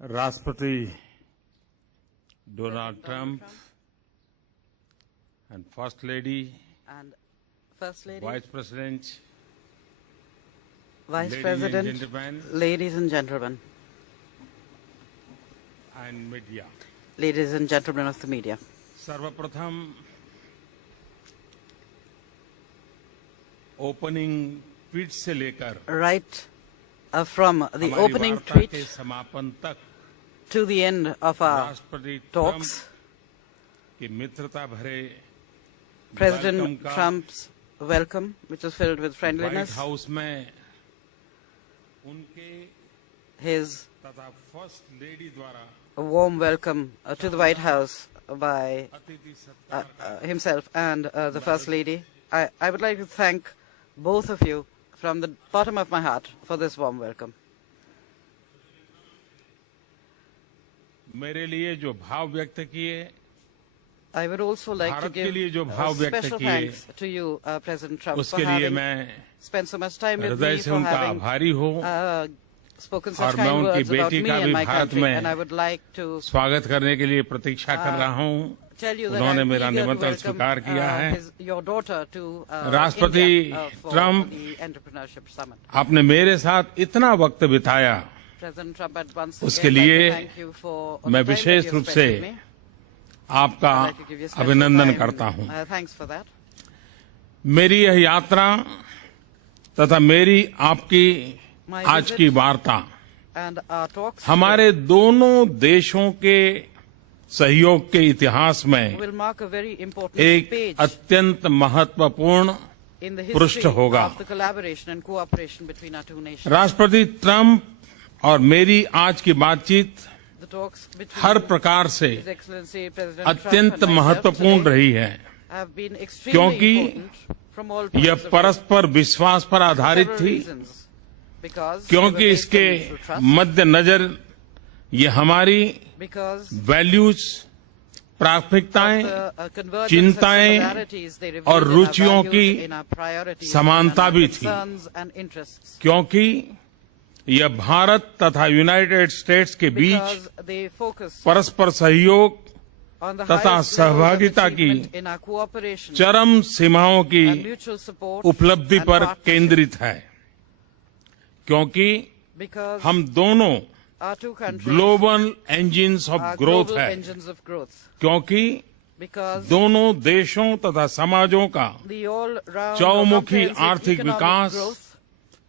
राष्ट्रपति Donald Trump and First Lady, Vice President, ladies and gentlemen, and media. Ladies and gentlemen of the media. सर्वप्रथम opening tweet से लेकर right from the opening वार्ता tweet के समापन तक to the end of our राष्ट्रपति talks, की मित्रता भरे President Trump's welcome, which was filled with white friendliness, house में उनके his तथा फर्स्ट लेडी द्वारा a warm welcome to the White House by अतिथि सत्कार himself and the First Lady. I would like to thank both of you from the bottom of my heart for this warm welcome. मेरे लिए जो भाव व्यक्त किए, I would also like to Bharat के लिए give जो भाव व्यक्त special किए, thanks to you, President Trump, for उसके लिए having मैं spent so much time with हृदय me, से for उनका having आभारी हूँ spoken और such मैं kind उनकी words about बेटी me का and भी my भारत country, में and I would like to स्वागत करने के लिए प्रतीक्षा कर रहा हूँ। tell you that उन्होंने I'm मेरा eager to निमंत्रण welcome स्वीकार किया है। your daughter to राष्ट्रपति India for Trump, the Entrepreneurship Summit. आपने मेरे साथ इतना वक्त बिताया, President Trump, at once उसके again, लिए like to thank you for all मैं the time that wishes you रूप have से spent with me. आपका I'd like to give you special अभिनंदन time. करता हूँ। Thanks for that. मेरी यह यात्रा तथा मेरी आपकी My आज visit की वार्ता and our talks हमारे दोनों देशों के सहयोग के इतिहास में will mark a very important एक page अत्यंत महत्वपूर्ण in the पृष्ठ history होगा। of the collaboration and cooperation between our two nations. राष्ट्रपति ट्रंप और मेरी आज की बातचीत The talks between हर प्रकार से His Excellency President अत्यंत Trump and myself महत्वपूर्ण today रही है, have been extremely क्योंकि important from all points यह of view. परस्पर विश्वास पर आधारित Several थी, reasons. Because क्योंकि they were based इसके on mutual trust, मद्देनजर ये हमारी because वैल्यूज, of प्राथमिकताएं, the convergence of चिंताएं similarities they revealed और in our रुचियों values, की in our priorities, समानता in our भी थी। concerns and interests. क्योंकि यह भारत तथा यूनाइटेड स्टेट्स के बीच Because they focus परस्पर सहयोग on the तथा highest levels of सहभागिता की achievement in our cooperation चरम सीमाओं की and mutual support उपलब्धि and पर partnership. केंद्रित है, क्योंकि Because हम दोनों our two countries global engines of are growth global है, engines of growth. क्योंकि Because दोनों देशों तथा समाजों का the all-round चौमुखी comprehensive आर्थिक economic विकास growth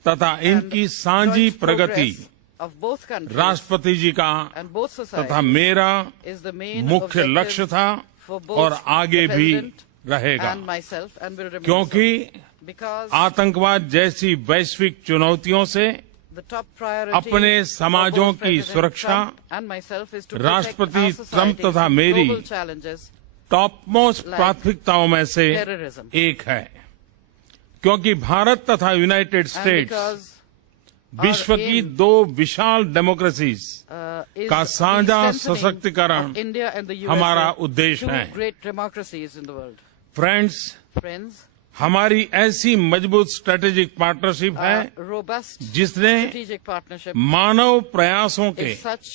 तथा इनकी and साझी joint Pragati progress of both countries राष्ट्रपति जी का and both तथा societies मेरा is the main मुख्य objective लक्ष्य था for both और the आगे भी President रहेगा, and myself and will remain क्योंकि so. Because आतंकवाद जैसी वैश्विक चुनौतियों से the top priority अपने for समाजों both की President सुरक्षा Trump and myself is to राष्ट्रपति protect our ट्रंप societies तथा from मेरी global challenges top most like प्राथमिकताओं में से terrorism. एक है, क्योंकि भारत तथा यूनाइटेड And स्टेट्स because विश्व our की aim, दो विशाल डेमोक्रेसीज is का the साझा strengthening सशक्तिकरण of India and the हमारा USA, उद्देश्य two है। great democracies in the world. Friends, Friends, हमारी ऐसी मजबूत स्ट्रेटेजिक पार्टनरशिप है a robust जिसने strategic partnership मानव प्रयासों के is such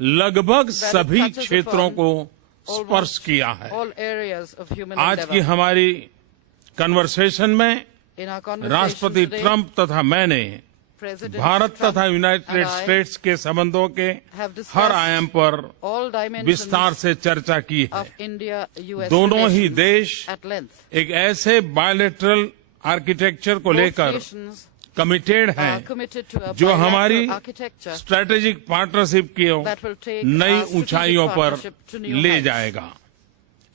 लगभग that it सभी touches क्षेत्रों upon को स्पर्श almost किया है। all areas of human आज की endeavor. हमारी कन्वर्सेशन में In our conversation राष्ट्रपति today, ट्रंप तथा मैंने President भारत Trump तथा यूनाइटेड and I स्टेट्स के संबंधों के have discussed हर आयाम पर all dimensions विस्तार से चर्चा की है। of India-US दोनों ही relations देश at length. एक ऐसे बायलैटरल आर्किटेक्चर को Both लेकर nations कमिटेड are हैं committed to a जो bilateral हमारी architecture स्ट्रेटेजिक पार्टनरशिप की that will take नई our strategic ऊंचाइयों पर partnership to new ले heights. जाएगा।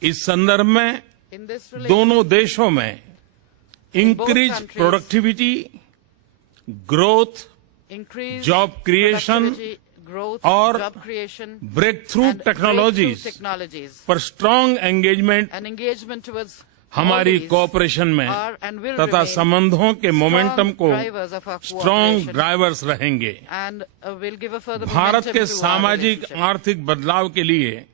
इस संदर्भ में In this relation, दोनों देशों में increase countries, productivity, growth, increase job creation productivity, growth, और job creation, breakthrough and technologies breakthrough technologies पर strong engagement and engagement towards हमारी all these कोऑपरेशन में are and will तथा remain संबंधों के मोमेंटम को drivers of our strong cooperation drivers रहेंगे। and will give a further Bharat momentum के to our सामाजिक relationship. आर्थिक बदलाव के लिए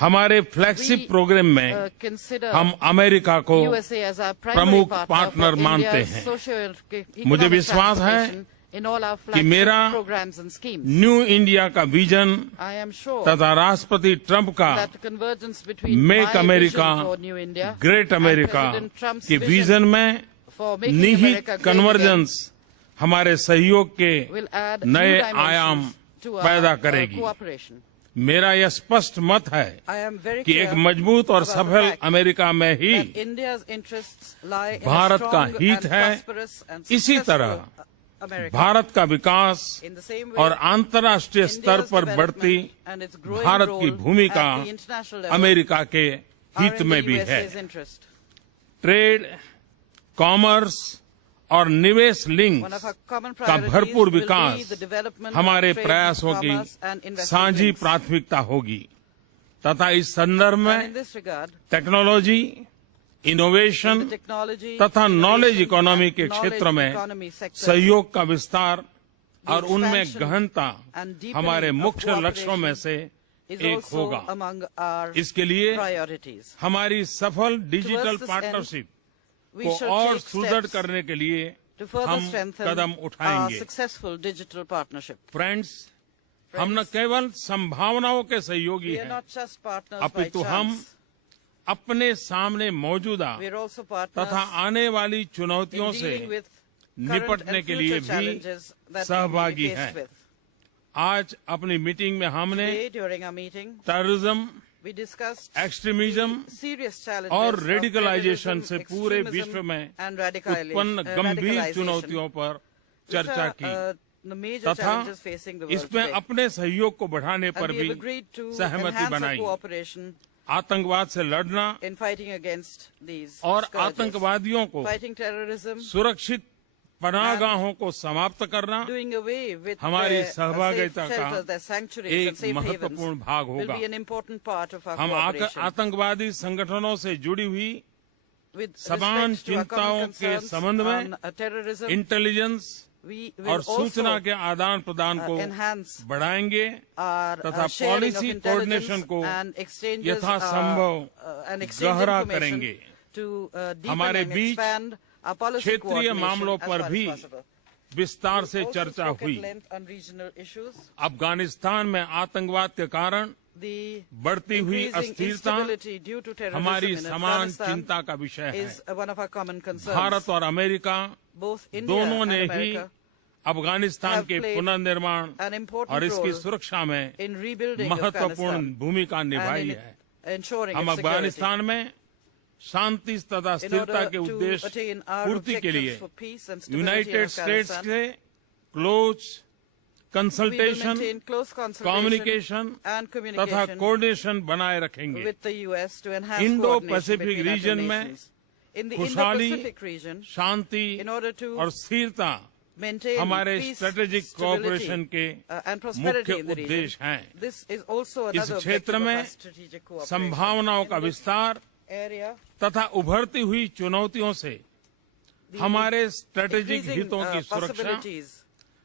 हमारे फ्लैगशिप We, प्रोग्राम में consider हम अमेरिका को USA as our primary प्रमुख partner पार्टनर for मानते India's हैं। socio-economic मुझे विश्वास है transformation in all our कि मेरा flagship programs and schemes. New India का विजन I am sure तथा राष्ट्रपति ट्रंप का that the convergence between make my America vision for New India great and America President Trump's के vision vision में for making निहित America great convergence हमारे सहयोग के again will add नए new dimensions आयाम to our पैदा करेगी। cooperation. मेरा यह स्पष्ट मत है I am very कि clear एक मजबूत और about the सफल fact अमेरिका में ही that India's interests lie in a Bharat का strong हित and है। prosperous and इसी successful तरह America. भारत का विकास In the same way, और अंतर्राष्ट्रीय स्तर India's पर बढ़ती development and its growing Bharat की role भूमिका at the international level America के are हित in में the भी है। USA's interest. ट्रेड, कॉमर्स और निवेश link One of our common का priorities भरपूर will be Vikas the development हमारे of trade, प्रयासों की commerce and investment साझी links. प्राथमिकता होगी तथा इस संदर्भ And in में this regard, technology, in innovation the technology, तथा नॉलेज innovation इकोनॉमी के and knowledge क्षेत्र में economy sectors, सहयोग का विस्तार the और उनमें expansion गहनता and deepening हमारे of मुख्य लक्ष्यों में cooperation से is एक also होगा। among our इसके लिए priorities. हमारी सफल digital Towards this end, partnership We को shall और take सुदृढ़ steps करने के लिए to further हम strengthen कदम our उठाएंगे। successful digital partnership. फ्रेंड्स, हम न केवल संभावनाओं के सहयोगी We are हैं, not just partners by अपितु हम chance. अपने सामने मौजूदा We are also partners तथा आने वाली in चुनौतियों से dealing with current निपटने and के लिए future भी challenges that we सहभागी will be हैं। faced with. आज अपनी मीटिंग में हमने Today, during our meeting, terrorism, we discussed extremism serious challenges और of रेडिकलाइजेशन terrorism, से पूरे extremism विश्व में and उत्पन्न गंभीर radicalization, चुनौतियों पर which चर्चा are, की the major तथा challenges facing the world इसमें today. अपने सहयोग को बढ़ाने And पर we भी have agreed to सहमति enhance our बनाई। cooperation आतंकवाद से लड़ना in fighting against these और scourges. आतंकवादियों को Fighting terrorism, सुरक्षित पनाहगाहों को समाप्त करना doing away with हमारी their safe सहभागिता का shelters, their sanctuaries एक and safe havens महत्वपूर्ण भाग will होगा। be an important part of our हम cooperation. आतंकवादी संगठनों से जुड़ी हुई With समान respect to our चिंताओं common के concerns संबंध में on terrorism, इंटेलिजेंस we और will सूचना also के आदान प्रदान को enhance बढ़ाएंगे our तथा sharing of policy intelligence coordination को and exchanges यथासंभव and exchange गहरा information करेंगे। to deepen हमारे and beach expand our policy क्षेत्रीय coordination मामलों as पर far as भी possible. विस्तार से We also चर्चा spoke at हुई। length on regional issues. Afghanistan में आतंकवाद के कारण The बढ़ती हुई increasing अस्थिरता instability due to terrorism हमारी in समान Afghanistan चिंता का विषय है। is one of our common concerns. Bharat और अमेरिका Both India दोनों and ने ही America अफगानिस्तान have के played पुनर्निर्माण an important और इसकी role सुरक्षा में in rebuilding महत्वपूर्ण Afghanistan भूमिका and निभाई in है। ensuring हम its security. अफगानिस्तान में शांति तथा In स्थिरता order के to उद्देश्य attain our पूर्ति के लिए objectives for peace and stability in United States Afghanistan, के close we will consultation, maintain close consultation communication and तथा communication कोऑर्डिनेशन बनाए रखेंगे। with the US to enhance Indo coordination Pacific between our two region में nations. In the खुशहाली, Indo-Pacific region, Shanti in order to और स्थिरता maintain हमारे peace, strategic stability, cooperation के and prosperity मुख्य in the region. उद्देश्य हैं। This is also इस another क्षेत्र objective of में our strategic cooperation. संभावनाओं का In this विस्तार area, तथा उभरती हुई चुनौतियों से the हमारे स्ट्रेटेजिक increasing, हितों की सुरक्षा possibilities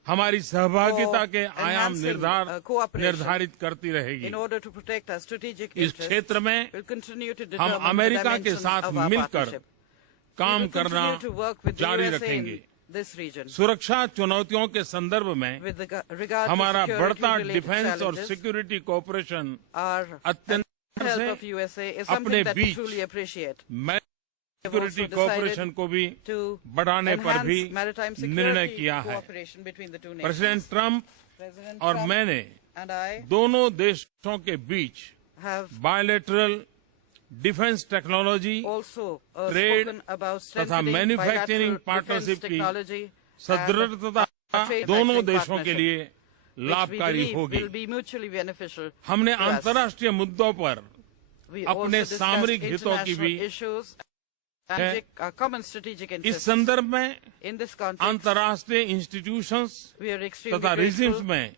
हमारी सहभागिता के for आयाम enhancing, cooperation निर्धारित करती रहेगी। in order to protect our strategic इस interests, क्षेत्र में will continue to हम determine the अमेरिका के dimensions साथ of our मिलकर partnership. We काम will करना continue to work with the जारी USA रखेंगे। in this region. सुरक्षा चुनौतियों के संदर्भ में With regard to हमारा बढ़ता security-related डिफेंस और challenges, सिक्योरिटी कोऑपरेशन our अत्यंत help से of USA is अपने something that we beach truly appreciate. मैं We have security also cooperation decided को भी to बढ़ाने पर भी enhance maritime निर्णय security किया है। cooperation between the two president nations. Trump President और Trump मैंने and I दोनों देशों के बीच have bilateral defence technology also trade spoken about तथा strengthening manufacturing bilateral partnership defense की technology सदृढ़ता trade दोनों manufacturing देशों के partnership, लिए which we लाभकारी believe होगी। will be mutually beneficial. हमने to us. अंतर्राष्ट्रीय मुद्दों पर We अपने also discussed सामरिक हितों की international भी issues and common strategic इस interests. संदर्भ में In this context, अंतर्राष्ट्रीय इंस्टीट्यूशंस we are extremely तथा रिजिम्स grateful में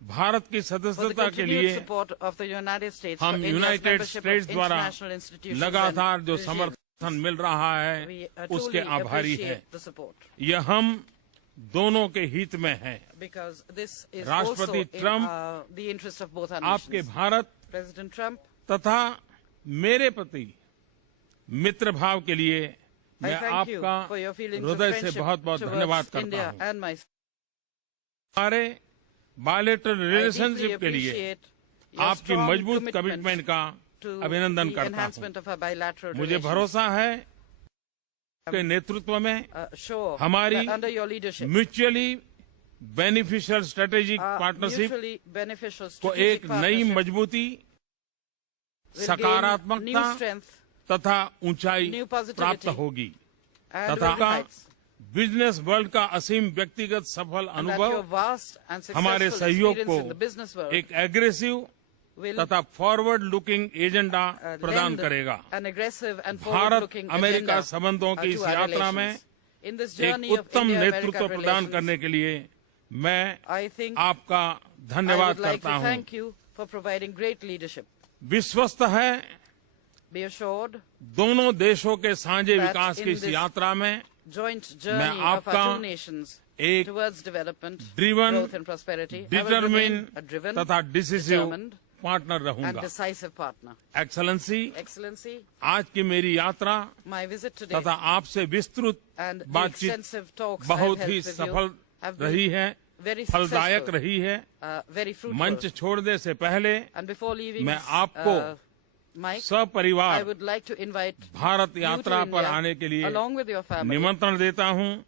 भारत की for the सदस्यता के continued लिए support of the United States हम for India's United membership states of द्वारा international institutions लगातार and जो regimes. समर्थन मिल रहा है We उसके truly आभारी है। appreciate the support यह हम दोनों के हित में है। because this is राष्ट्रपति also in Trump the interest of both our आपके nations. भारत President Trump, तथा मेरे प्रति मित्र भाव के लिए I मैं thank you आपका for your feelings of हृदय से friendship बहुत बहुत धन्यवाद towards करता India हूँ। and my हमारे बायलैटरल I deeply रिलेशनशिप के लिए appreciate your आपकी strong मजबूत commitment कमिटमेंट का to अभिनंदन the करता हूं। enhancement of our bilateral मुझे relations. भरोसा है के नेतृत्व में Sure हमारी that under your leadership, mutually beneficial strategic our partnership mutually beneficial को strategic एक नई partnership मजबूती, will gain सकारात्मकता new strength तथा ऊंचाई new positivity प्राप्त होगी and तथा will heights. बिजनेस वर्ल्ड का असीम व्यक्तिगत सफल And that your अनुभव vast and हमारे successful सहयोग experience in the को business world एक एग्रेसिव will तथा फॉरवर्ड लुकिंग एजेंडा प्रदान lend करेगा। an aggressive and Bharat forward-looking America agenda संबंधों की to इस our यात्रा में relations. In this एक journey of उत्तम India-America नेतृत्व प्रदान relations, करने के लिए मैं I think आपका I धन्यवाद would like करता to हूं। thank you for providing great leadership. विश्वस्त है Be assured, दोनों देशों के साझे that विकास in की इस this यात्रा में joint journey of आपका our two nations एक towards development, driven, growth and prosperity, I will remain determine a driven, तथा डिसिसिव determined पार्टनर and रहूंगा। decisive partner. एक्सेलेंसी, Excellency, आज की मेरी यात्रा my visit today तथा आपसे विस्तृत and the बातचीत extensive talks I have बहुत held ही with you सफल have रही been है, very फलदायक successful, रही है। very fruitful. मंच छोड़ने से पहले And before leaving, मैं आपको Mike, I सपरिवार would like to invite Bharat you यात्रा to पर India आने के लिए along with your family. निमंत्रण देता हूं। And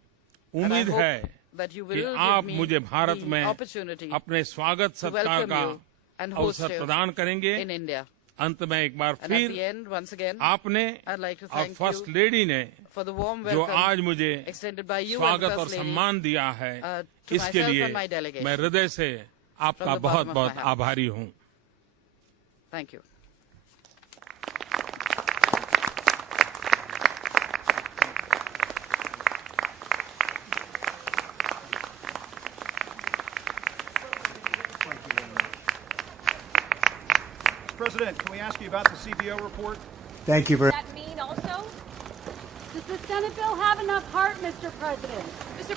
I उम्मीद hope है that you कि will आप give me मुझे भारत the में opportunity अपने स्वागत to सत्कार welcome का you and host अवसर you प्रदान करेंगे। in India. अंत में एक बार And at the फिर end, once again, आपने I'd like to और thank फर्स्ट you लेडी ने for the warm जो welcome आज मुझे extended by you and स्वागत First और Lady सम्मान दिया है, to इसके myself लिए and my delegation. मैं हृदय से आपका From the बहुत bottom of बहुत my heart. आभारी हूं। Thank you. President, can we ask you about the CBO report? Thank you very Does that mean also? Does the Senate bill have enough heart, Mr. President? Mr.